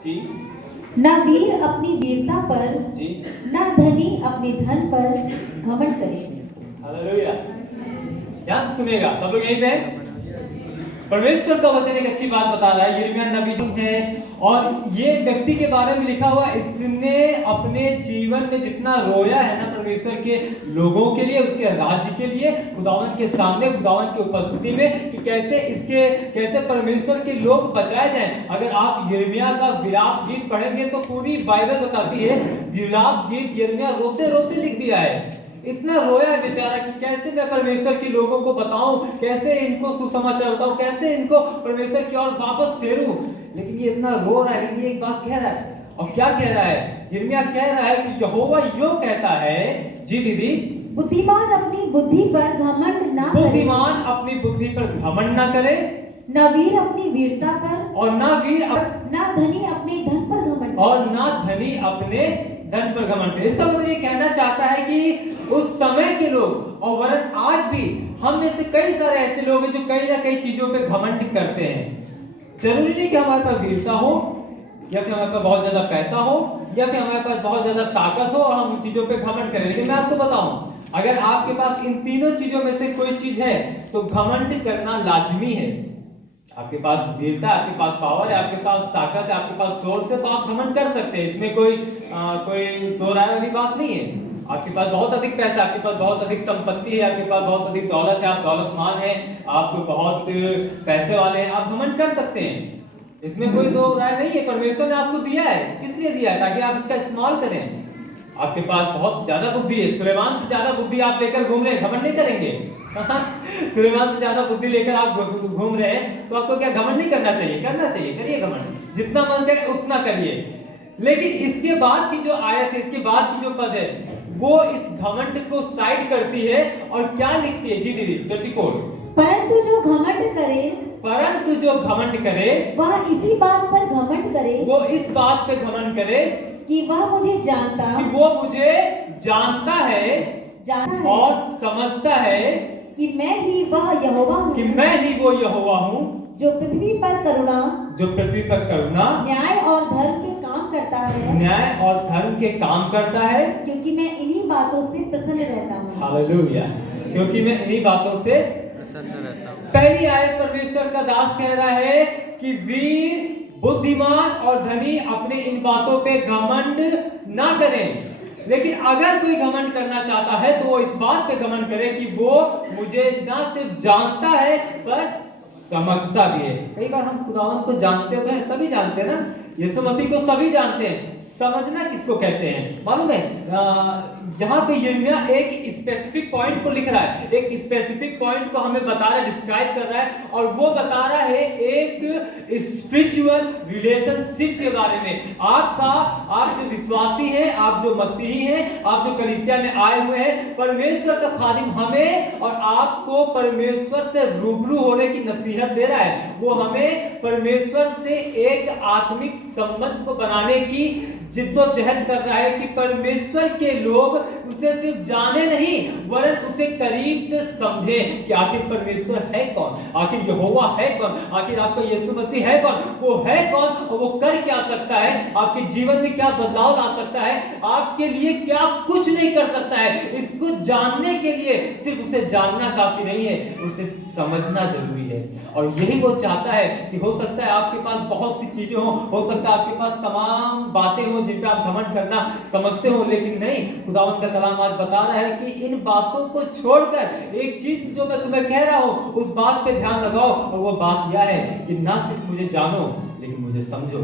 जी ना वीर अपनी वीरता पर, जी। ना धनी अपने धन पर घमंड करे। हालेलुया। ध्यान से सुनेगा सब लोग, यहीं पे परमेश्वर का वचन एक अच्छी बात बता रहा है। यिर्मयाह नबी जो है, और ये व्यक्ति के बारे में लिखा हुआ, इसने अपने जीवन में जितना रोया है ना परमेश्वर के लोगों के लिए, उसके राज्य के लिए, खुदावन के सामने, खुदावन की उपस्थिति में, कि कैसे परमेश्वर के लोग बचाए जाएं। अगर आप यिर्मयाह का विलाप गीत पढ़ेंगे तो पूरी बाइबल बताती है, विलाप गीत यिर्मयाह रोते रोते लिख दिया है। इतना रोया है बेचारा कि कैसे मैं परमेश्वर के लोगों को बताऊं, कैसे इनको सुसमाचार बताऊं, कैसे इनको परमेश्वर की ओर वापस फेरूं। लेकिन ये इतना रो रहा है, लेकिन ये एक बात कह रहा है। और क्या कह रहा है? यिर्मयाह कह रहा है कि यहोवा यूं कहता है। जी दीदी। बुद्धिमान अपनी बुद्धि पर घमंड ना करे, बुद्धिमान अपनी बुद्धि पर घमंड ना करे, न वीर अपनी वीरता पर, और ना धनी अपने धन पर घमंड, और ना धनी अपने धन पर घमंड करे। इसका मतलब ये कहना चाहता है कि उस समय के लोग, और वरन आज भी हम में से कई सारे ऐसे लोग हैं जो कई ना कई चीजों पे घमंड करते हैं। जरूरी नहीं कि हमारे पास वीरता हो, या फिर हमारे पास बहुत ज्यादा पैसा हो, या फिर हमारे पास बहुत ज्यादा ताकत हो और हम उन चीजों पे घमंड करें। लेकिन मैं आपको बताऊं, अगर आपके पास इन तीनों चीजों में से कोई चीज है तो घमंड करना लाजमी है। आपके पास वीरता, आपके पास पावर है, आपके पास ताकत है, आपके पास सोर्स है, तो आप घमंड कर सकते हैं। इसमें कोई दो राय वाली बात नहीं है। आपके पास बहुत अधिक पैसा, आपके पास बहुत अधिक संपत्ति है, आपके पास बहुत अधिक दौलत है, आप दौलतमान हैं, आप बहुत पैसे वाले हैं, आप घमंड कर सकते हैं। इसमें कोई दो राय नहीं है। परमेश्वर ने आपको दिया है, किस लिए दिया है? ताकि आप इसका इस्तेमाल करें। आपके पास बहुत ज्यादा बुद्धि है, सुलेमान से ज्यादा बुद्धि आप लेकर घूम रहे हैं, घमंड नहीं करेंगे। सुलेमान से ज्यादा बुद्धि लेकर आप घूम रहे हैं, तो आपको क्या घमंड नहीं करना चाहिए? करना चाहिए, करिए घमंड, जितना मन करे उतना करिए। लेकिन इसके बाद की जो आयत है, इसके बाद की जो पद है, वो इस घमंड को साइड करती है और क्या लिखती है? जी दीदी 34। परंतु जो घमंड करे, परंतु जो घमंड करे, वह इसी बात पर घमंड करे, वो इस बात पे घमंड करे कि वह मुझे जानता, कि वो मुझे जानता है और समझता है कि मैं ही वह यहोवा हूँ, कि मैं ही वो यहोवा हूँ, जो पृथ्वी पर करुणा, न्याय और धर्म के काम करता है, न्याय और धर्म के काम करता है, क्योंकि मैं इन्हीं बातों से प्रसन्न रहता हूँ। हालेलुया। क्योंकि मैं इन्हीं बातों से प्रसन्न रहता हूँ। पहली आयत परमेश्वर का दास कह रहा है कि वीर, बुद्धिमान और धनी अपने इन बातों पे घमंड ना करें। लेकिन अगर कोई घमंड करना चाहता है तो वो इस बात पे घमंड करे कि वो मुझे ना सिर्फ जानता है पर समझता भी है। कई बार हम खुदावन को जानते तो हैं, सभी जानते हैं ना, यीशु मसीह को सभी जानते हैं। समझना किसको कहते हैं मालूम है? यहाँ पे यिर्मयाह एक स्पेसिफिक पॉइंट को लिख रहा है, एक स्पेसिफिक पॉइंट को हमें बता रहा है, डिस्क्राइब कर रहा है, और वो बता रहा है एक स्पिरिचुअल रिलेशनशिप के बारे में। आप जो विश्वासी हैं, आप जो मसीही हैं, आप जो कलीसिया में आए हुए हैं, परमेश्वर का खादिम हमें और आपको परमेश्वर से रूबरू होने की नसीहत दे रहा है। वो हमें परमेश्वर से एक आत्मिक संबंध को बनाने की जिद्दोजहद कर रहा है कि परमेश्वर के लोग उसे सिर्फ जाने नहीं वरन उसे करीब से समझे कि आखिर परमेश्वर है कौन, आखिर यहोवा है कौन, आखिर आपका यीशु मसीह है कौन, वो है कौन और वो कर क्या सकता है, आपके जीवन में क्या बदलाव ला सकता है, आपके लिए क्या कुछ नहीं कर सकता है। इसको जानने के लिए सिर्फ उसे जानना काफी नहीं है, उसे समझना जरूरी है। और यही वो चाहता है कि हो सकता है आपके पास बहुत सी चीजें हो सकता है आपके पास तमाम बातें हो जिन पे आप घमंड करना समझते हो, लेकिन नहीं, खुदावंद का कलाम आज बता रहा है कि इन बातों को छोड़कर एक चीज जो मैं तुम्हें कह रहा हूं उस बात पे ध्यान लगाओ, और वो बात यह है कि ना सिर्फ मुझे जानो लेकिन मुझे समझो।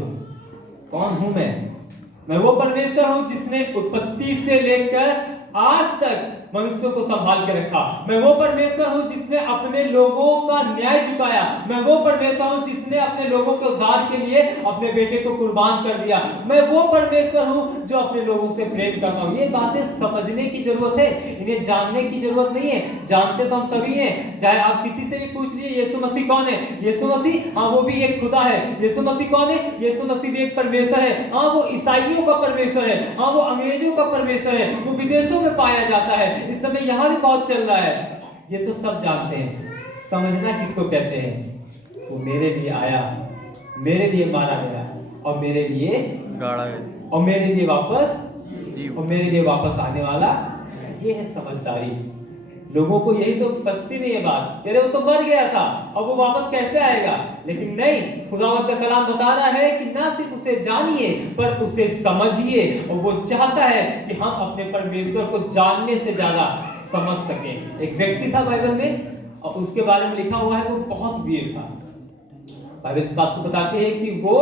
कौन हूं मैं वो परमेश्वर हूं जिसने उत्पत्ति से लेकर आज तक मनुष्य को संभाल के रखा। मैं वो परमेश्वर हूं जिसने अपने लोगों का न्याय चुकाया। मैं वो परमेश्वर हूं जिसने अपने लोगों के उद्धार के लिए अपने बेटे को कुर्बान कर दिया। मैं वो परमेश्वर हूं जो अपने लोगों से प्रेम करता हूं। ये बातें समझने की जरूरत है, इन्हें जानने की जरूरत नहीं है। जानते तो हम सभी हैं, चाहे आप किसी से भी पूछ लीजिए यीशु मसीह कौन है, यीशु मसीह, हाँ वो भी एक खुदा है। यीशु मसीह कौन है? यीशु मसीह भी एक परमेश्वर है। हाँ वो ईसाइयों का परमेश्वर है, हाँ वो अंग्रेजों का परमेश्वर है, वो विदेशों में पाया जाता है, इस समय यहां भी बहुत चल रहा है। ये तो सब जानते हैं। समझना किसको कहते हैं? वो मेरे लिए आया, मेरे लिए मारा गया, और मेरे लिए गाड़ा है और मेरे लिए वापस जीव। और मेरे लिए वापस आने वाला। ये है समझदारी। लोगों को यही तो पचती नहीं है बात, अरे वो तो मर गया था, अब वो वापस कैसे आएगा? लेकिन नहीं, खुदावंद का कलाम बता रहा है कि ना सिर्फ उसे जानिए पर उसे समझिए। और वो चाहता है कि हम अपने परमेश्वर को जानने से ज्यादा समझ सकें। एक व्यक्ति था बाइबल में और उसके बारे में लिखा हुआ है वो बहुत वीर था। बाइबल इस बात को बताती है कि वो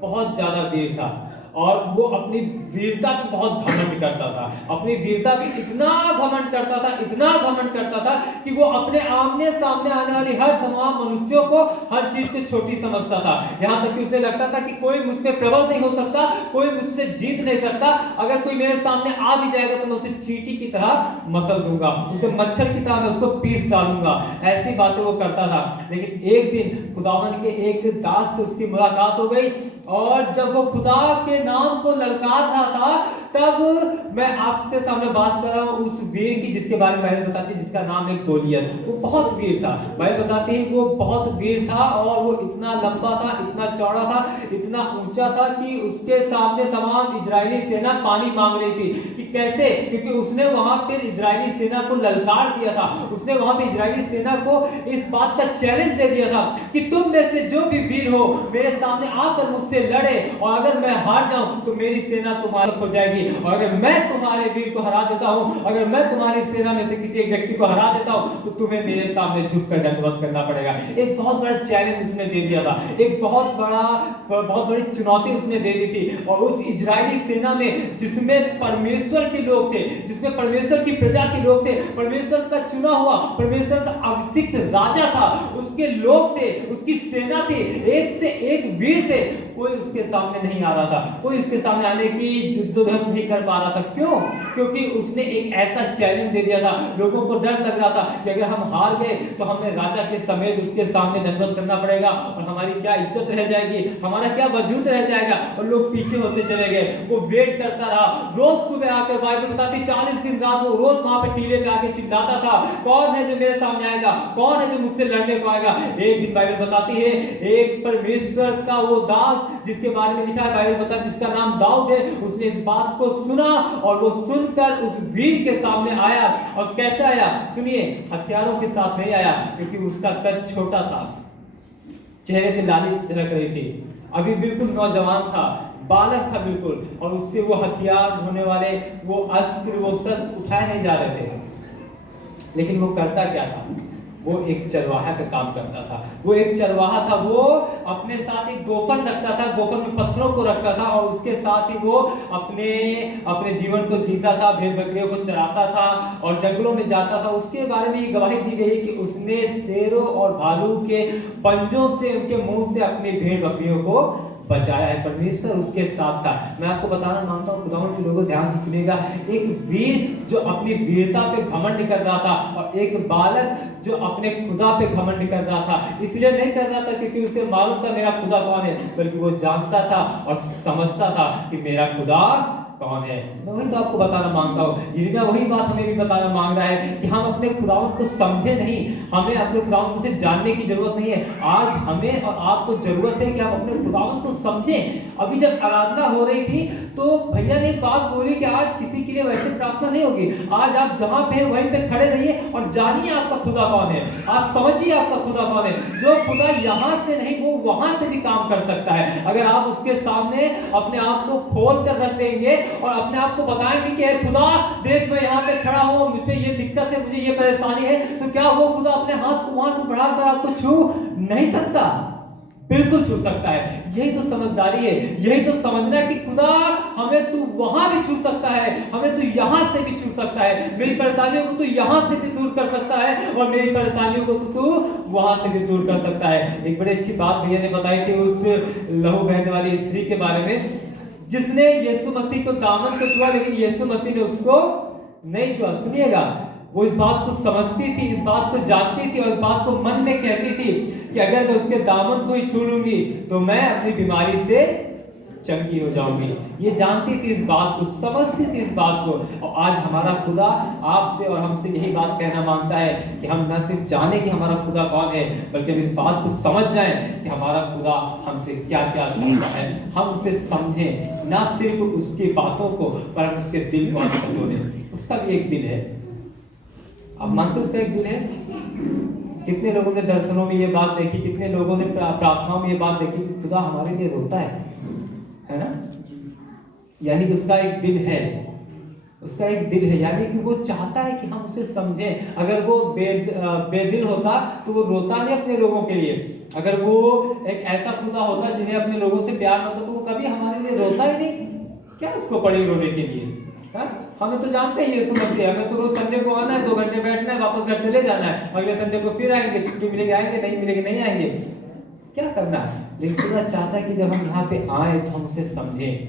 बहुत ज्यादा वीर था और वो अपनी वीरता पे बहुत घमंड करता था। अपनी वीरता पे इतना घमंड करता था, इतना घमंड करता था कि वो अपने आमने सामने आने वाली हर तमाम मनुष्यों को, हर चीज को छोटी समझता था। यहाँ तक कि उसे लगता था कि कोई मुझ पे प्रबल नहीं हो सकता, कोई मुझसे जीत नहीं सकता। अगर कोई मेरे सामने आ भी जाएगा तो मैं उसे चींटी की तरह मसल दूंगा, उसे मच्छर की तरह मैं उसको पीस डालूंगा। ऐसी बातें वो करता था। लेकिन एक दिन खुदावन के एक दास से उसकी मुलाकात हो गई और जब वो खुदा के नाम को ललकार रहा था, तब मैं आपसे सामने बात कर रहा हूं उस वीर की जिसके बारे में बाइबल बताती है, जिसका नाम है गोलियत। वो बहुत वीर था। बाइबल बताती है वो बहुत वीर था और वो इतना लंबा था, इतना चौड़ा था, इतना ऊंचा था कि उसके सामने तमाम इजरायली सेना पानी मांग रही थी। कि कैसे? क्योंकि उसने वहां पर इजरायली सेना को ललकार दिया था। उसने वहां पे इजरायली सेना को इस बात का चैलेंज दे दिया था कि तुम में से जो भी वीर हो मेरे सामने आकर मुझसे लड़े, और अगर मैं हार जाऊं तो मेरी सेना तुम्हारी हो जाएगी, और अगर मैं तुम्हारे वीर को हरा देता हूं, अगर मैं तुम्हारी सेना में से किसी एक व्यक्ति को हरा देता हूं, तो तुम्हें मेरे सामने झुककर दंडवत करना पड़ेगा। एक बहुत बड़ा चैलेंज उसने दे दिया था, एक बहुत बड़ी चुनौती उसने दे दी थी। और उस इजरायली सेना में जिसमें परमेश्वर के लोग थे, जिसमें परमेश्वर की प्रजा के लोग थे, परमेश्वर का चुना हुआ, परमेश्वर का अभिषिक्त राजा था, उसके लोग थे, उसकी सेना थी, एक से एक वीर थे, कोई उसके सामने नहीं आ रहा था, कोई उसके सामने आने की जुद्दोजहद नहीं कर पा रहा था। क्यों? क्योंकि उसने एक ऐसा चैलेंज दे दिया था। लोगों को डर लग रहा था कि अगर हम हार गए तो हमें राजा के समेत उसके सामने दंडवत करना पड़ेगा और हमारी क्या इज्जत रह जाएगी, हमारा क्या वजूद रह जाएगा। और लोग पीछे होते चले गए। वो वेट करता रहा। रोज सुबह आकर बाइबल बताती 40 दिन रात वो रोज वहां पे टीले पे आके चिल्लाता था, कौन है जो मेरे सामने आएगा, कौन है जो मुझसे लड़ने पाएगा। एक दिन बाइबल बताती है एक परमेश्वर का वो दास जिसके बारे में लिखा है, बाइबल बताती है जिसका नाम दाऊद है, उसने इस बात को सुना और वो सुनकर उस वीर के सामने आया। और कैसे आया? सुनिए, हथियारों के साथ नहीं आया क्योंकि उसका कद छोटा था, चेहरे पे लाली झलक रही थी, अभी बिल्कुल नौजवान था, बालक था बिल्कुल, और उससे वो हथियार ढोने वाले वो अस्त्र वो शस्त्र उठाए नहीं जा रहे थे। लेकिन वो करता क्या था? वो एक चरवाहा का काम करता था। वो एक चरवाहा था। वो अपने साथ एक गोफन रखता था, गोफन में पत्थरों को रखता था और उसके साथ ही वो अपने जीवन को जीता था, भेड़ बकरियों को चराता था और जंगलों में जाता था। उसके बारे में ये गवाही दी गई है कि उसने शेरों और भालू के पंजों से, उनके मुंह से अपनी भेड़ बकरियों को बचाया है। परमेश्वर उसके साथ था। मैं आपको बताना मानता हूँ, खुदावंद के लोगों ध्यान से सुनिएगा, एक वीर जो अपनी वीरता पे घमंड कर रहा था और एक बालक जो अपने खुदा पे घमंड कर रहा था। इसलिए नहीं कर रहा था क्योंकि उसे मालूम था मेरा खुदा कौन है, बल्कि वो जानता था और समझता था कि मेरा खुदा कौन है। मैं वही तो आपको बताना मांगता हूँ। यिर्मयाह वही बात हमें भी बताना मांग रहा है कि हम अपने खुदावंद को समझे नहीं, हमें अपने खुदावंद को सिर्फ जानने की जरूरत नहीं है। आज हमें और आपको जरूरत है कि हम अपने खुदावंद को समझें। अभी जब आराधना हो रही थी तो भैया ने बात बोली कि आज किसी के लिए वैसे प्रार्थना नहीं होगी। आज आप जहाँ पे वहीं पे खड़े रहिए और जानिए आपका खुदा कौन है, आप समझिए आपका खुदा कौन है। जो खुदा यहाँ से नहीं वो वहां से भी काम कर सकता है। अगर आप उसके सामने अपने आप को खोल कर रख देंगे और अपने आप को बताएंगे कि खुदा देख मैं यहाँ पे खड़ा हूँ, मुझ पे ये दिक्कत है, मुझे ये परेशानी है, तो क्या वो खुदा अपने हाथ को वहां से बढ़ाकर आपको छू नहीं सकता? बिल्कुल छू सकता है। यही तो समझदारी है, यही तो समझना कि खुदा हमें तू वहां भी छू सकता है, हमें तू यहां से भी छू सकता है। मेरी परेशानियों को तू यहां से भी दूर कर सकता है और मेरी परेशानियों को तू वहां से भी दूर कर सकता है। एक बड़ी अच्छी बात भैया ने बताई थी उस लहू बहने वाली स्त्री के बारे में जिसने यीशु मसीह को दामन को छुआ, लेकिन यीशु मसीह ने उसको नहीं छुआ। सुनिएगा, वो इस बात को समझती थी, इस बात को जानती थी और इस बात को मन में कहती थी कि अगर मैं उसके दामन को ही छू लूंगी तो मैं अपनी बीमारी से चंगी हो जाओगी। ये जानती थी इस बात को, समझती थी इस बात को। और आज हमारा खुदा आपसे और हमसे यही बात कहना मांगता है कि हम न सिर्फ जाने कि हमारा खुदा कौन है, बल्कि हम इस बात को समझ जाएं कि हमारा खुदा हमसे क्या क्या चाहता है। हम उसे समझें, ना सिर्फ उसकी बातों को, पर हम उसके दिल को समझें। उसका भी एक दिल है। आप मानते उसका एक दिल है? कितने लोगों ने दर्शनों में ये बात देखी, कितने लोगों ने प्रार्थनाओं में ये बात देखी कि खुदा हमारे लिए रोता है ना? यानी कि उसका एक दिल है, उसका एक दिल है, यानी कि वो चाहता है कि हम उसे समझें। अगर वो बेदिल होता तो वो रोता नहीं अपने लोगों के लिए। अगर वो एक ऐसा खुदा होता जिन्हें अपने लोगों से प्यार होता तो वो कभी हमारे लिए रोता ही नहीं। क्या उसको पड़ी रोने के लिए? हमें तो जानते ही यीशु मसीह, हमें तो रोज संडे को आना है, 2 घंटे बैठना है, वापस घर चले जाना है, अगले संडे को फिर आएंगे, छुट्टी मिलेगी आएंगे, नहीं मिलेगी नहीं आएंगे, क्या करना है। लेकिन खुदा चाहता है कि जब हम यहाँ पे आए तो हम उसे समझें,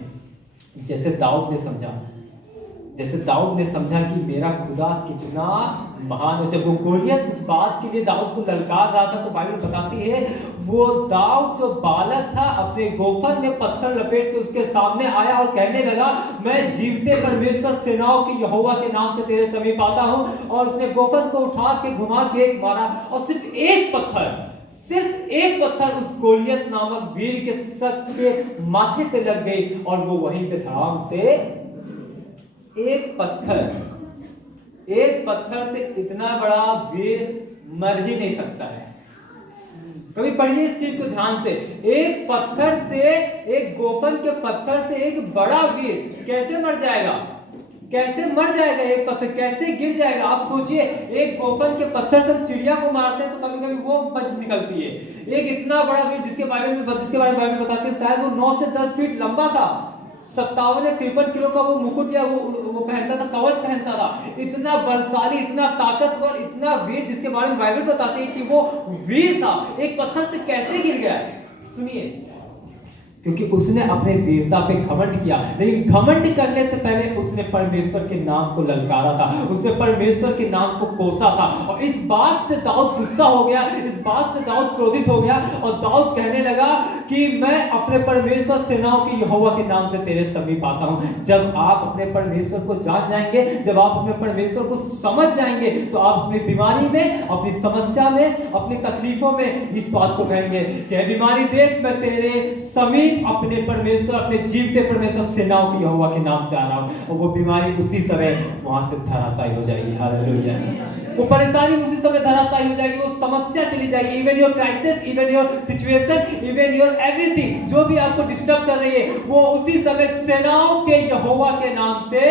जैसे दाऊद ने समझा, जैसे दाऊद ने समझा कि मेरा खुदा कितना महान है। जब वो गोलियत उस बात के लिए दाऊद को ललकार रहा था तो बाइबल बताती है वो दाऊद जो बालक था अपने गोफन में पत्थर लपेट के उसके सामने आया और कहने लगा, मैं जीवते परमेश्वर सेनाओं की यहोवा के नाम से तेरे समीप आता हूं। और उसने गोफन को उठा के घुमा के एक मारा और सिर्फ एक पत्थर उस गोलियत नामक वीर के शख्स के माथे पे लग गई और वो वहीं पे धड़ाम से एक पत्थर से इतना बड़ा वीर मर ही नहीं सकता है। कभी पढ़िए इस चीज को ध्यान से। एक पत्थर से, एक गोफन के पत्थर से एक बड़ा वीर कैसे मर जाएगा? कैसे मर जाएगा? एक पत्थर कैसे गिर जाएगा? आप सोचिए, एक गोफन के पत्थर से हम चिड़िया को मारते हैं तो कभी कभी वो बच निकलती है। एक इतना बड़ा वीर जिसके बारे में बाइबल बताते हैं शायद वो 9 से 10 फीट लंबा था, 57-53 किलो का वो मुकुट या वो पहनता था, कवच पहनता था। इतना बलशाली, इतना ताकतवर, इतना वीर जिसके बारे में बाइबल बताती है कि वो वीर था, एक पत्थर से कैसे गिर गया? सुनिए, क्योंकि उसने अपने वीरता पे घमंड किया। लेकिन घमंड करने से पहले उसने परमेश्वर के नाम को ललकारा था, उसने परमेश्वर के नाम को कोसा था। और इस बात से दाऊद गुस्सा हो गया, इस बात से दाऊद क्रोधित हो गया और दाऊद कहने लगा कि मैं अपने परमेश्वर सेनाओं की यहोवा के नाम से तेरे समीप आता हूं। जब आप अपने परमेश्वर को जान जाएंगे, जब आप अपने परमेश्वर को समझ जाएंगे तो आप अपनी बीमारी में, अपनी समस्या में, अपनी तकलीफों में इस बात को कहेंगे कि बीमारी देख, मैं तेरे समीप अपने परमेश्वर, अपने जीवते परमेश्वर सेनाओं की यहोवा के नाम से आ रहा हूं। और वो बीमारी उसी समय वहां से धराशायी हो जाएगी। हालेलुया। वो परेशानी उसी समय धराशायी हो जाएगी, वो समस्या चली जाएगी। Even your crisis, even your situation, even your everything, जो भी आपको डिस्टर्ब कर रही है वो उसी समय सेनाओं के यहोवा के नाम से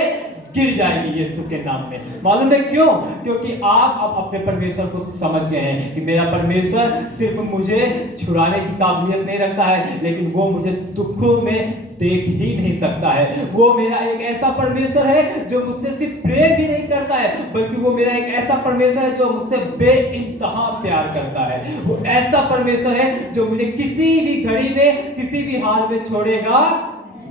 गिर जाएगी, यीशु के नाम में। मालूम है क्यों? क्योंकि आप अब अपने परमेश्वर को समझ गए हैं कि मेरा परमेश्वर सिर्फ मुझे छुड़ाने की काबिलियत नहीं रखता है, लेकिन वो मुझे दुखों में देख ही नहीं सकता है। वो मेरा एक ऐसा परमेश्वर है जो मुझसे सिर्फ प्रेम भी नहीं करता है, बल्कि वो मेरा एक ऐसा परमेश्वर है जो मुझसे बेइंतहा प्यार करता है। वो ऐसा परमेश्वर है जो मुझे किसी भी घड़ी में, किसी भी हाल में छोड़ेगा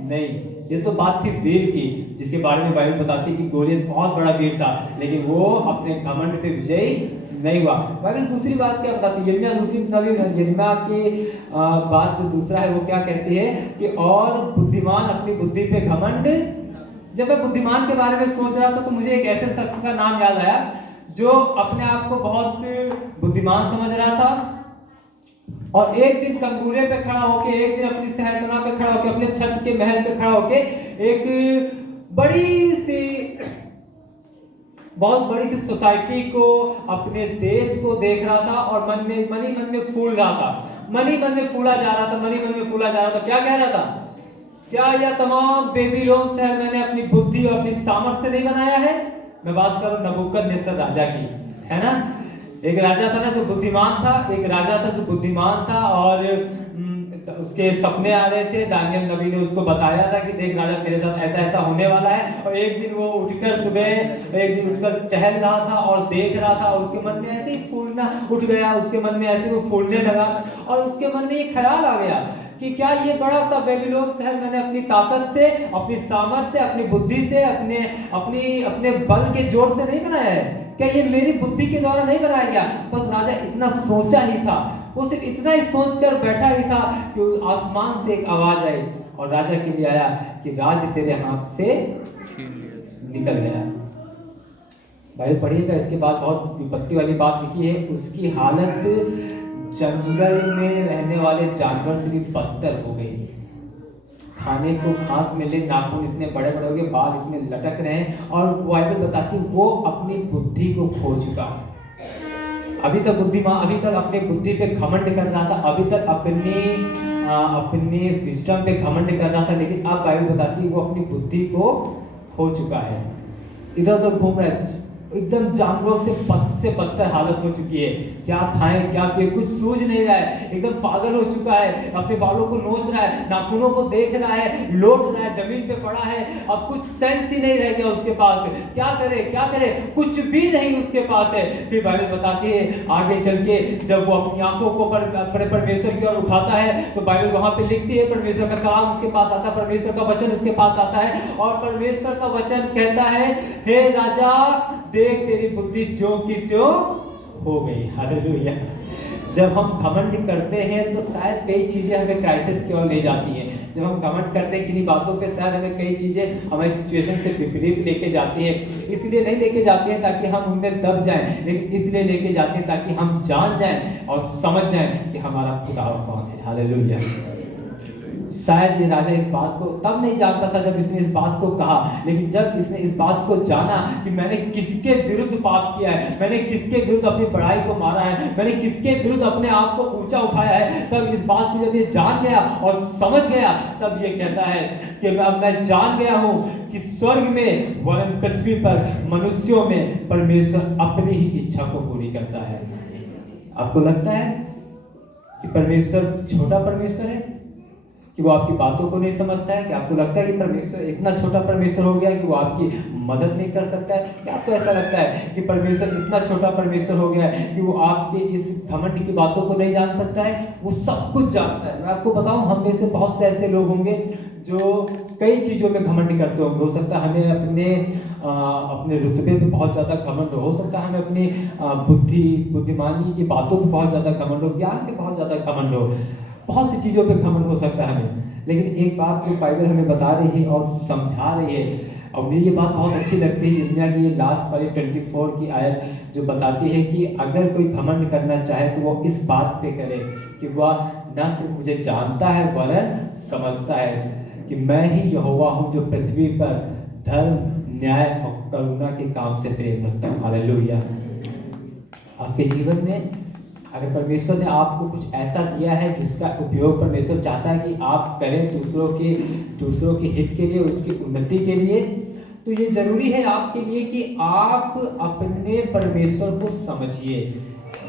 नहीं। ये तो बात थी वीर की, जिसके बारे में बाइबल बताती है कि गोलियत बहुत बड़ा वीर था, लेकिन वो अपने घमंड पे विजयी नहीं हुआ। बाइबल दूसरी बात क्या बताती है? यिर्मयाह दूसरी नबी यिर्मयाह की बात जो दूसरा है वो क्या कहती है कि और बुद्धिमान अपनी बुद्धि पे घमंड। जब मैं बुद्धिमान के बारे में सोच रहा था तो मुझे एक ऐसे शख्स का नाम याद आया जो अपने आप को बहुत बुद्धिमान समझ रहा था और एक दिन कंगूरे पे खड़ा होके, एक दिन अपनी सहरतना पे खड़ा होके, अपने छत के महल पे खड़ा होके एक बहुत बड़ी सी सोसाइटी को, अपने देश को देख रहा था और मन में फूल रहा था, मन में फूला जा रहा था। क्या कह रहा था? क्या यह तमाम बेबीलोन शहर मैंने अपनी बुद्धि और अपनी सामर्थ्य से नहीं बनाया है? मैं बात करूं नबूकदनेस्सर राजा की, है ना? एक राजा था ना जो बुद्धिमान था, एक राजा था जो बुद्धिमान था और उसके सपने आ रहे थे। दानियल नबी ने उसको बताया था कि देख राजा तेरे साथ ऐसा ऐसा होने वाला है। और एक दिन वो उठकर टहल रहा था और देख रहा था और उसके मन में ऐसे ही फूलना उठ गया, उसके मन में ऐसे वो फूलने लगा और उसके मन में ये ख्याल आ गया कि क्या ये बड़ा सा बेबीलोन शहर मैंने अपनी ताकत से, अपनी सामर्थ्य से, अपनी बुद्धि से, अपने बल के जोर से नहीं बनाया है? क्या ये मेरी बुद्धि के द्वारा नहीं बनाया गया? बस राजा इतना सोचा ही था, वो सिर्फ इतना ही सोचकर बैठा ही था कि आसमान से एक आवाज आई और राजा के लिए आया कि राज तेरे हाथ से निकल गया। बाइबल पढ़िएगा, इसके बाद बहुत विपत्ति वाली बात लिखी है, उसकी हालत जंगल में रहने वाले जानवर से भी बदतर हो गई। खाने को घास मिले, नाखून इतने बड़े बड़े हो गए, बाल इतने लटक रहे हैं, और बाइबल बताती वो अपनी बुद्धि को खो चुका। अभी तक बुद्धिमान, अभी तक अपने बुद्धि पे घमंड कर रहा था, अभी तक अपने विजडम पे घमंड कर रहा था, लेकिन अब बाइबल बताती है वो अपनी बुद्धि को खो चुका है। इधर उधर घूम रहा है, एकदम जानवरों से बदतर हालत हो चुकी है। क्या खाएं क्या पिए कुछ सूझ नहीं रहा है, एकदम पागल हो चुका है, अपने बालों को नोच रहा है, नाखूनों को देख रहा है, लौट रहा है, जमीन पे पड़ा है, अब कुछ सेंस ही नहीं रह गया उसके पास। क्या करे कुछ भी नहीं उसके पास है। फिर बाइबल बताती है आगे चल के जब वो अपनी आंखों को परमेश्वर की ओर उठाता है तो बाइबल वहां पे लिखती है परमेश्वर का कलाम उसके पास आता है, परमेश्वर का वचन उसके पास आता है, और परमेश्वर का वचन कहता है, हे राजा देख तेरी बुद्धि ज्यों की त्यों हो गई। हालेलुया। जब हम घमंड करते हैं तो शायद कई चीजें हमें क्राइसिस की ओर ले जाती हैं। जब हम घमंड करते हैं किन्हीं बातों पे, शायद हमें कई चीजें हमारी सिचुएशन से विपरीत लेके जाती हैं। इसलिए नहीं लेके जाती हैं ताकि हम उनमें दब जाएं, लेकिन इसलिए लेके जाते हैं ताकि हम जान जाएं और समझ जाएं कि हमारा खुदा कौन है। हालेलुया। शायद ये राजा इस बात को तब नहीं जानता था जब इसने इस बात को कहा, लेकिन जब इसने इस बात को जाना कि मैंने किसके विरुद्ध पाप किया है, मैंने किसके विरुद्ध अपनी बड़ाई को मारा है, मैंने किसके विरुद्ध अपने आप को ऊंचा उठाया है, तब इस बात को जब ये जान गया और समझ गया, तब ये कहता है कि अब मैं जान गया हूं कि स्वर्ग में वरन पृथ्वी पर मनुष्यों में परमेश्वर अपनी ही इच्छा को पूरी करता है। आपको लगता है कि परमेश्वर छोटा परमेश्वर है, कि वो आपकी बातों को नहीं समझता है? कि आपको लगता है कि परमेश्वर इतना छोटा परमेश्वर हो गया कि वो आपकी मदद नहीं कर सकता है? क्या आपको ऐसा लगता है कि परमेश्वर इतना छोटा परमेश्वर हो गया है कि वो आपके इस घमंड की बातों को नहीं जान सकता है? वो सब कुछ जानता है। मैं आपको बताऊं, हम में से बहुत से ऐसे लोग होंगे जो कई चीज़ों में घमंड करते होंगे। हो सकता है हमें अपने रुतबे पे बहुत ज़्यादा घमंड हो सकता है हमें अपनी बुद्धिमानी की बातों पे बहुत ज़्यादा घमंड हो, ज्ञान पे बहुत ज़्यादा घमंड हो, बहुत सी चीज़ों पे घमंड हो सकता है हमें। लेकिन एक बात जो बाइबल हमें बता रही है और समझा रही है, और मुझे ये बात बहुत अच्छी लगती है, यिर्मयाह की ये लास्ट वाली 24 की आयत जो बताती है कि अगर कोई घमंड करना चाहे तो वो इस बात पे करे कि वह न सिर्फ मुझे जानता है वरन समझता है कि मैं ही यहोवा हूँ जो पृथ्वी पर धर्म, न्याय और करुणा के काम से प्रेम रखता हूँ। हालेलुया। आपके जीवन में अगर परमेश्वर ने आपको कुछ ऐसा दिया है जिसका उपयोग परमेश्वर चाहता है कि आप करें दूसरों के हित के लिए, उसकी उन्नति के लिए, तो ये जरूरी है आपके लिए कि आप अपने परमेश्वर को समझिए।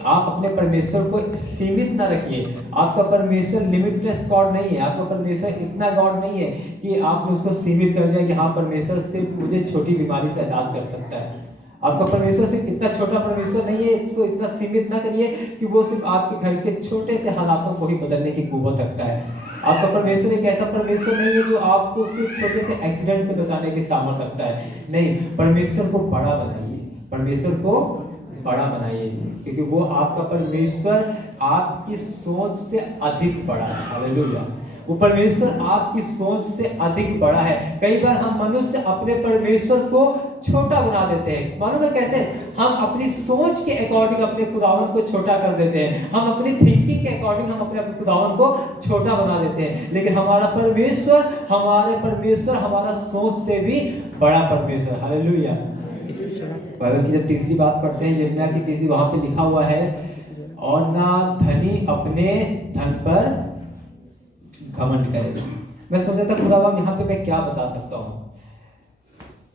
आप अपने परमेश्वर को सीमित ना रखिए। आपका परमेश्वर लिमिटलेस गॉड नहीं है। आपका परमेश्वर इतना गॉड नहीं है कि आपने उसको सीमित कर दिया कि हाँ परमेश्वर सिर्फ मुझे छोटी बीमारी से आजाद कर सकता है। आपका परमेश्वर सिर्फ इतना छोटा परमेश्वर नहीं है, इसको इतना सीमित ना करिए कि वो सिर्फ आपके घर के छोटे से हालातों को ही बदलने की कुव्वत रखता है। आपका परमेश्वर एक ऐसा परमेश्वर नहीं है जो आपको सिर्फ छोटे से एक्सीडेंट से बचाने की सामर्थ्य रखता है। नहीं, परमेश्वर को बड़ा बनाइए, परमेश्वर को बड़ा बनाइए, क्योंकि वो आपका परमेश्वर आपकी सोच से अधिक बड़ा है। हालेलुया। वो परमेश्वर आपकी सोच से अधिक बड़ा है। कई बार हम मनुष्य अपने परमेश्वर को छोटा बना देते हैं। मालूम है कैसे? हम अपनी सोच के अकॉर्डिंग अपने खुदावन को छोटा कर देते हैं। हम अपनी थिंकिंग के अकॉर्डिंग हम अपने खुदावन को छोटा बना देते हैं। लेकिन हमारा परमेश्वर हमारा सोच से भी बड़ा परमेश्वर। हालेलुया। बाइबल की जब तीसरी बात पढ़ते हैं, यिर्मयाह की तीसरी, वहां पे लिखा हुआ है, और ना धनी अपने धन पर घमंड करेगा। मैं सोचा था खुदावन यहाँ पे मैं क्या बता सकता हूँ,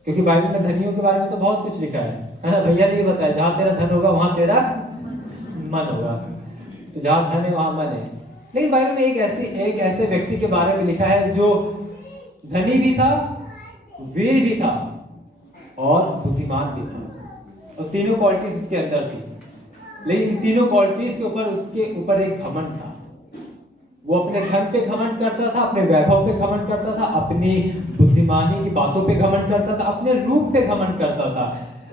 क्योंकि बाइबल में धनियों के बारे में तो बहुत कुछ लिखा है ना। भैया ने ये बताया जहाँ तेरा धन होगा वहां तेरा मन होगा, तो जहाँ धन है वहां मन है। लेकिन बाइबल में एक ऐसे व्यक्ति के बारे में लिखा है जो धनी भी था, वीर भी था और बुद्धिमान भी था, और तीनों क्वालिटीज उसके अंदर थी। लेकिन तीनों क्वालिटीज के ऊपर उसके ऊपर एक घमंड था। वो अपने धन पे घमंड करता था, अपने वैभव पे घमंड करता था, अपनी बुद्धिमानी की बातों पे घमंड करता था, अपने रूप पे घमंड करता था।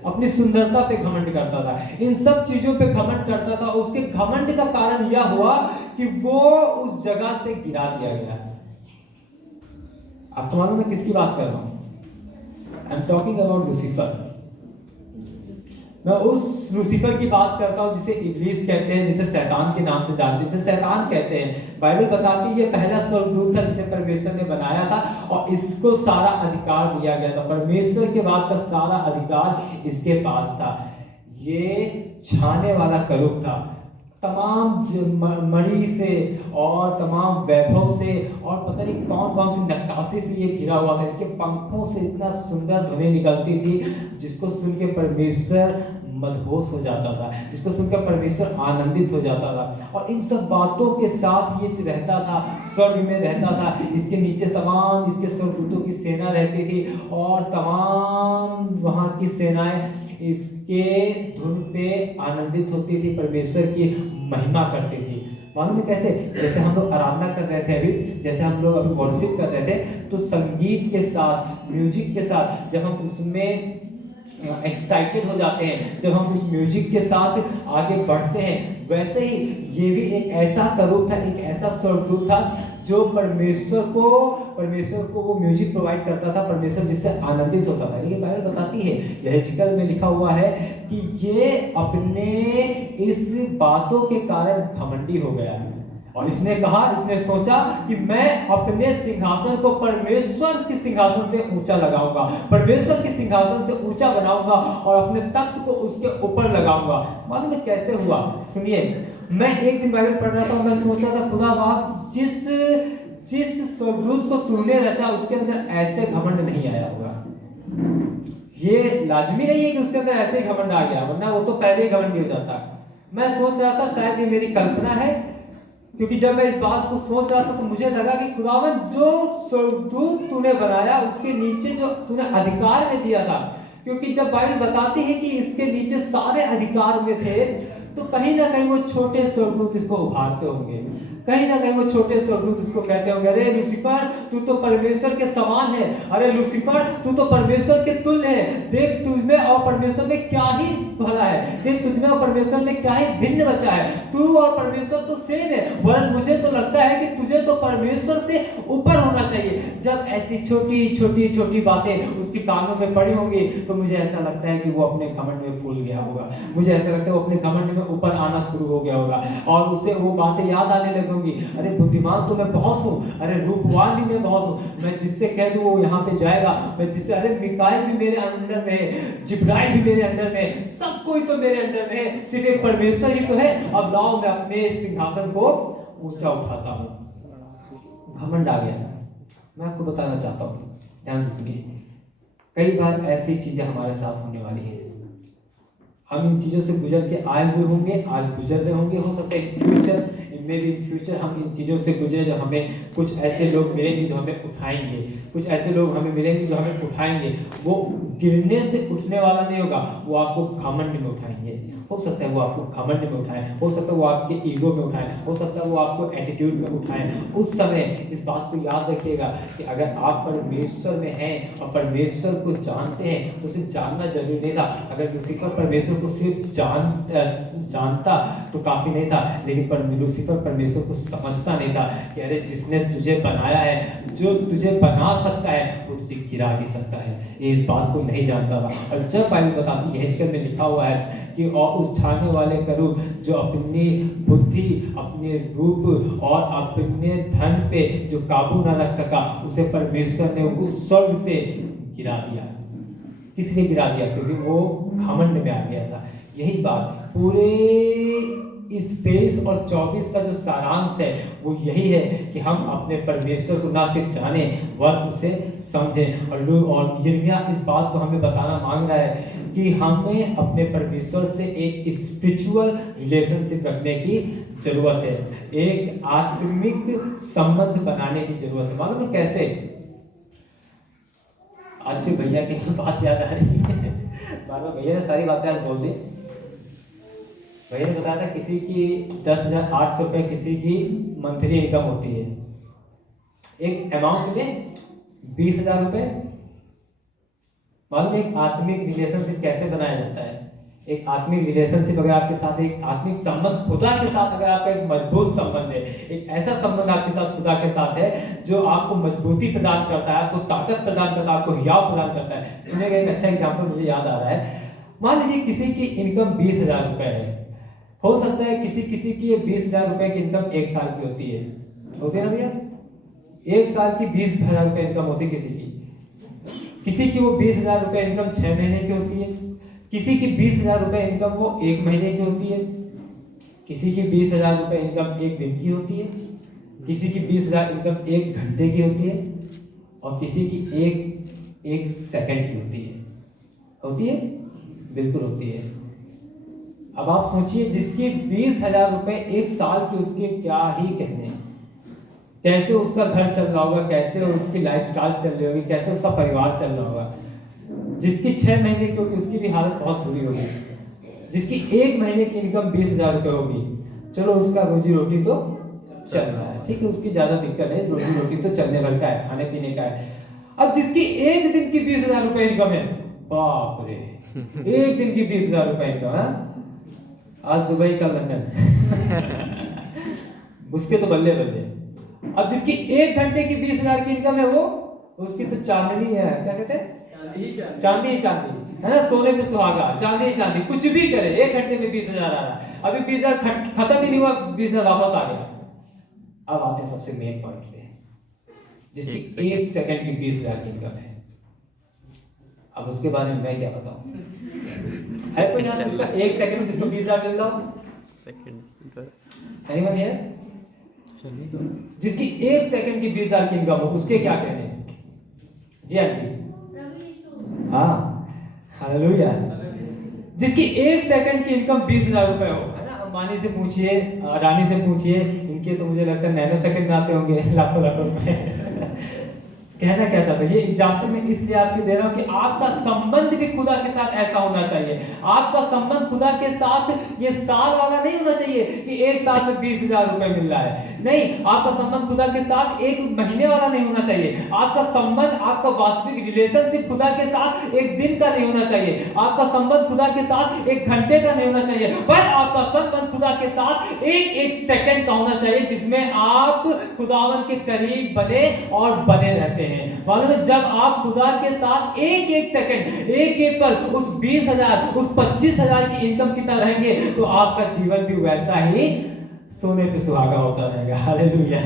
अपनी सुंदरता पे घमंड करता था, इन सब चीजों पे घमंड करता था। उसके घमंड का कारण यह हुआ कि वो उस जगह से गिरा दिया गया। आपको मालूम है किसकी बात कर रहा हूं? I am talking about Lucifer. मैं उस लूसीफर की बात करता हूं जिसे इब्लीस कहते हैं, जिसे शैतान के नाम से जानते हैं, जिसे शैतान कहते हैं। बाइबल बताती है ये पहला स्वर्गदूत था जिसे परमेश्वर ने बनाया था और इसको सारा अधिकार दिया गया था। परमेश्वर के बाद का सारा अधिकार इसके पास था। ये छाने वाला करूब था, तमाम मणि से और तमाम वैभव से और पता नहीं कौन कौन सी नक्काशी से ये घिरा हुआ था। इसके पंखों से इतना सुंदर ध्वनि निकलती थी जिसको सुन के परमेश्वर मदहोश हो जाता था, जिसको सुनकर परमेश्वर आनंदित हो जाता था। और इन सब बातों के साथ ये रहता था, स्वर्ग में रहता था। इसके नीचे तमाम इसके स्वर्गदूतों की सेना रहती थी और तमाम वहाँ की सेनाएं इसके धुन पे आनंदित होती थी, परमेश्वर की महिमा करती थी। मालूम है कैसे? जैसे हम लोग आराधना कर रहे थे अभी, जैसे हम लोग अभी वर्शिप कर रहे थे, तो संगीत के साथ, म्यूजिक के साथ जब हम उसमें एक्साइटेड हो जाते हैं, जब हम उस म्यूजिक के साथ आगे बढ़ते हैं, वैसे ही ये भी एक ऐसा करूब था, एक ऐसा स्वर्गदूत था जो परमेश्वर को वो म्यूजिक प्रोवाइड करता था, परमेश्वर जिससे आनंदित होता था। लेकिन बाइबल बताती है, यहेजकेल में लिखा हुआ है कि ये अपने इस बातों के कारण घमंडी हो गया और इसने कहा, इसने सोचा कि मैं अपने सिंहासन को परमेश्वर के सिंहासन से ऊंचा लगाऊंगा, परमेश्वर के सिंहासन से ऊंचा बनाऊंगा और अपने तख्त को उसके ऊपर लगाऊंगा। मालूम है कैसे हुआ? सुनिए, मैं एक दिन बाइबल पढ़ रहा था और मैं सोच रहा था, खुदा बाप जिस स्वर्गदूत को तूने रचा उसके अंदर ऐसे घमंड नहीं आया होगा। ये लाजमी नहीं है कि उसके अंदर ऐसे घमंड आ गया, वरना वो तो पहले ही घमंडी हो जाता। मैं सोच रहा था शायद ये मेरी कल्पना है, क्योंकि जब मैं इस बात को सोच रहा था तो मुझे लगा कि खुदावन जो स्वर्गदूत तूने बनाया उसके नीचे जो तूने अधिकार में दिया था, क्योंकि जब बाइबल बताती है कि इसके नीचे सारे अधिकार में थे, तो कहीं ना कहीं वो छोटे स्वर्गदूत इसको उभारते होंगे, कहीं ना कहीं वो छोटे स्वर्गदूत इसको कहते होंगे, अरे लूसीफर तू तो परमेश्वर के समान है, अरे लूसीफर तू तो परमेश्वर के तुल्य है, देख तुझमें और परमेश्वर में क्या ही भला है, देख तुझमें और परमेश्वर में क्या ही भिन्न बचा है, तू और परमेश्वर तो सेम है, वरन मुझे तो लगता है कि तुझे तो परमेश्वर से ऊपर होना चाहिए। जब ऐसी छोटी छोटी छोटी बातें उसके कानों में पड़ी होंगी तो मुझे ऐसा लगता है कि वो अपने घमंड में फूल गया होगा, मुझे ऐसा लगता है वो अपने घमंड में ऊपर आना शुरू हो गया होगा और उसे वो बातें याद आने लगी होंगी, अरे बुद्धिमान तो मैं बहुत हूँ, अरे रूपवान भी मैं बहुत हूँ, मैं जिससे कह दूँ वो यहाँ पे जाएगा, मैं जिससे, अरे मिकाएल भी मेरे अंदर में है, जिब्राइल भी मेरे अंदर में है, सब कोई तो मेरे अंदर में है, सिर्फ एक परमेश्वर ही तो है। अब लाओ मैं अपने सिंहासन को ऊंचा उठाता हूँ। घमंड आ गया। मैं आपको बताना चाहता हूँ, ध्यान से सुनिए, कई बार ऐसी चीजें हमारे साथ होने वाली है, हम इन चीज़ों से गुजर के आए हुए होंगे, आज गुजर रहे होंगे, हो सकता है फ्यूचर में भी फ्यूचर हम इन चीज़ों से गुजरे, जो हमें कुछ ऐसे लोग मिलेंगे जो हमें उठाएंगे, कुछ ऐसे लोग हमें मिलेंगे जो हमें उठाएंगे। वो गिरने से उठने वाला नहीं होगा, वो आपको घमंड में उठाएंगे। हो सकता है वो आपको घमंड में उठाएं, हो सकता है वो आपके ईगो में उठाएं, हो सकता है वो आपको एटीट्यूड में उठाएं। उस समय इस बात को याद रखिएगा कि अगर आप परमेश्वर में हैं और परमेश्वर को जानते हैं तो सिर्फ जानना जरूरी नहीं था। अगर लूसीफर परमेश्वर को सिर्फ जानता तो काफी नहीं था, लेकिन लूसीफर परमेश्वर को समझता नहीं था कि अरे जिसने तुझे बनाया है, जो तुझे बना सकता है, वो तुझे गिरा भी सकता है। ये इस बात को नहीं जानता था। और जब बाइबल बताती है, यहेजकेल में लिखा हुआ है कि और उस छाने वाले करूब जो अपनी बुद्धि, अपने रूप और अपने धन पे जो काबू न रख सका, उसे परमेश्वर ने उस स्वर्ग से गिरा दिया। किसने गिरा दिया? क्योंकि वो घमंड में आ गया था। यही बात पूरे इस 23 और 24 का जो सारांश है वो यही है कि हम अपने परमेश्वर को ना सिर्फ जाने वरन उसे समझें। और यिर्मयाह इस बात को हमें बताना मांग रहा है कि हमें अपने परमेश्वर से एक स्पिरिचुअल रिलेशनशिप रखने की जरूरत है, एक आत्मिक संबंध बनाने की जरूरत है। मालूम है कैसे? आज फिर भैया की बात याद आ रही है। बार भैया ने सारी बातें आज बोल दी। भैया ने बताया था किसी की 10,800 रुपये किसी की मंथली इनकम होती है, एक अमाउंट में 20,000 रुपये मालूम एक आत्मिक रिलेशनशिप कैसे बनाया जाता है? एक आत्मिक रिलेशनशिप अगर आपके साथ, एक आत्मिक संबंध खुदा के साथ अगर आपका एक मजबूत संबंध है, एक ऐसा संबंध आपके साथ खुदा के साथ है जो आपको मजबूती प्रदान करता है, आपको ताकत प्रदान करता है, आपको हियाव प्रदान करता है। सुनिएगा, एक अच्छा एग्जाम्पल मुझे याद आ रहा है। मान लीजिए किसी की इनकम 20,000 रुपए है। हो सकता है किसी की ये 20,000 रुपए की इनकम 1 साल की होती है ना भैया? 1 साल की 20,000 रुपए इनकम होती है किसी की वो 20,000 रुपए इनकम 6 महीने की होती है, किसी की 20,000 रुपए इनकम वो 1 महीने की होती है, किसी की 20,000 रुपए इनकम 1 दिन की होती है, किसी की 20,000 इनकम 1 घंटे की होती है, और किसी की एक सेकंड की होती है? बिल्कुल होती है। अब आप सोचिए, जिसकी 20,000 रुपए 1 साल की, उसके क्या ही कहने, कैसे उसका घर चल रहा होगा, कैसे उसकी लाइफस्टाइल चल रही होगी, कैसे उसका परिवार चल रहा होगा। जिसकी 6 महीने की होगी उसकी भी हालत बहुत बुरी होगी। जिसकी 1 महीने की इनकम 20,000 रुपए होगी, चलो उसका रोजी रोटी तो चल रहा है, ठीक है, उसकी ज्यादा दिक्कत है, रोजी रोटी तो चलने भर का है, खाने पीने का है। अब जिसकी 1 दिन की 20,000 रुपए इनकम है, बाप रे, 1 दिन की 20,000 रुपए इनकम है, आज दुबई कल लंदन उसके तो बल्ले बल्ले। अब जिसकी 1 घंटे की 20,000 की इनकम है, वो उसकी तो चांदनी है, क्या कहते हैं, चांदी है ना, सोने पे सुहागा, चांदी, कुछ भी करे 1 घंटे में 20,000 आ रहा है। अभी 20,000 खत्म ही नहीं हुआ, 20,000 वापस आ गया। अब आते हैं सबसे मेन पॉइंट पे, जिसकी 1 सेकंड की 20,000 की इनकम है। अब उसके बारे में मैं क्या बताऊं? है कोई यहाँ जिसका 1 सेकंड में जिसको 20,000 मिलता हो? Anyone here? जिसकी 1 सेकंड की 20,000 की इनकम हो, उसके क्या कहने? जी आंटी, हाँ, हालेलुया। जिसकी 1 सेकंड की इनकम 20,000 रुपए हो, है ना? अंबानी से पूछिए, अडानी से पूछिए, इनके तो मुझे लगता है नैनो सेकंड में आते होंगे लाखों रुपए। कहना क्या चाहता हूँ, ये एग्जाम्पल में इसलिए आपको दे रहा हूँ कि आपका संबंध भी खुदा के साथ ऐसा होना चाहिए। आपका संबंध खुदा के साथ ये साल वाला नहीं होना चाहिए कि 1 साल में 20,000 रुपए मिल रहा है, नहीं। आपका संबंध खुदा के साथ 1 महीने वाला नहीं होना चाहिए। आपका संबंध, आपका वास्तविक रिलेशनशिप खुदा के साथ 1 दिन का नहीं होना चाहिए। आपका संबंध खुदा के साथ 1 घंटे का नहीं होना चाहिए, पर आपका संबंध खुदा के साथ एक सेकंड का होना चाहिए, जिसमें आप खुदावन के करीब बने और बने रहते हैं। मालूम है, जब आप खुदा के साथ एक सेकंड, एक पल उस 20,000, उस 25,000 की इनकम की तरह रहेंगे, तो आपका जीवन भी वैसा ही सोने पे सुहागा होता रहेगा। हालेलुया,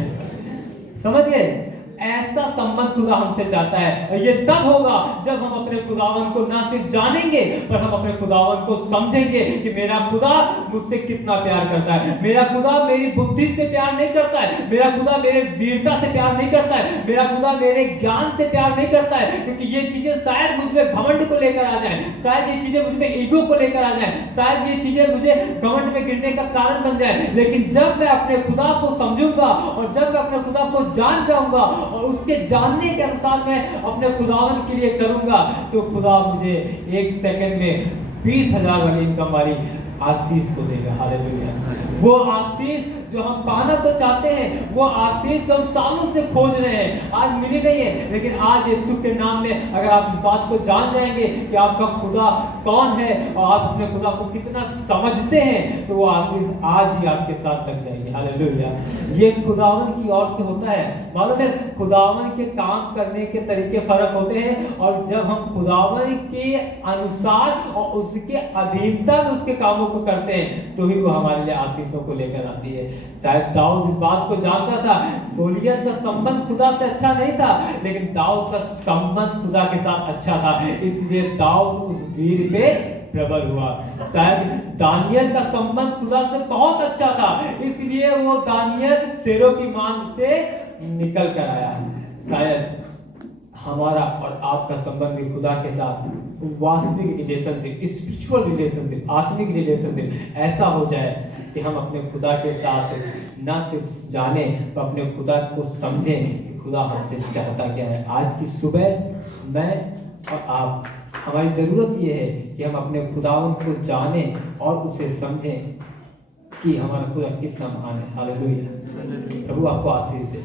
समझ गए? ऐसा संबंध खुदा हमसे चाहता है। और ये तब होगा जब हम अपने खुदावन को ना सिर्फ जानेंगे, पर हम अपने खुदावन को समझेंगे कि मेरा खुदा मुझसे कितना प्यार करता है। मेरा खुदा मेरी बुद्धि से प्यार नहीं करता है, मेरा खुदा मेरे वीरता से प्यार नहीं करता है, मेरा खुदा मेरे ज्ञान से प्यार नहीं करता है। क्योंकि ये चीजें शायद मुझ में घमंड को लेकर आ जाए, शायद ये चीजें मुझ में ईगो को लेकर आ जाए, शायद ये चीजें मुझे घमंड में गिरने का कारण बन जाए। लेकिन जब मैं अपने खुदा को समझूंगा और जब मैं अपने खुदा को जान जाऊंगा और उसके जानने के अनुसार मैं अपने खुदावन के लिए करूंगा, तो खुदा मुझे 1 सेकंड में 20,000 वाली इनकम वाली आशीष को देगा। हालेलुया। वो आशीष जो हम पाना तो चाहते हैं, वो आशीष जो हम सालों से खोज रहे हैं, आज मिली नहीं है, लेकिन आज यीशु के नाम में अगर आप इस बात को जान जाएंगे कि आपका खुदा कौन है और आप अपने खुदा को कितना समझते हैं, तो वो आशीष आज ही आपके साथ लग जाएगी। हालेलुया। ये खुदावन की ओर से होता है। मालूम है, खुदावन के काम करने के तरीके फर्क होते हैं, और जब हम खुदावन के अनुसार और उसके अधीनता में उसके कामों को करते हैं, तो ही वो हमारे लिए आशीषों को लेकर आती है। शायद दाऊद इस बात को जानता था, गोलियत का संबंध खुदा से अच्छा नहीं था, लेकिन दाऊद का संबंध खुदा के साथ अच्छा था, इसलिए दाऊद उस वीर पे प्रबल हुआ। शायद दानियल का संबंध खुदा से बहुत अच्छा था, इसलिए वो दानियल शेरों की मांग से निकल कर आया। शायद हमारा और आपका संबंध भी खुदा के साथ वास्तविक रिलेशनशिप, स्पिरिचुअल रिलेशनशिप, आत्मिक रिलेशनशिप ऐसा हो जाए कि हम अपने खुदा के साथ न सिर्फ जाने, पर अपने खुदा को समझें कि खुदा हमसे चाहता क्या है। आज की सुबह मैं और आप, हमारी जरूरत ये है कि हम अपने खुदावन को जानें और उसे समझें कि हमारा खुदा कितना महान है। हालेलुया। प्रभु आपको आशीष दे।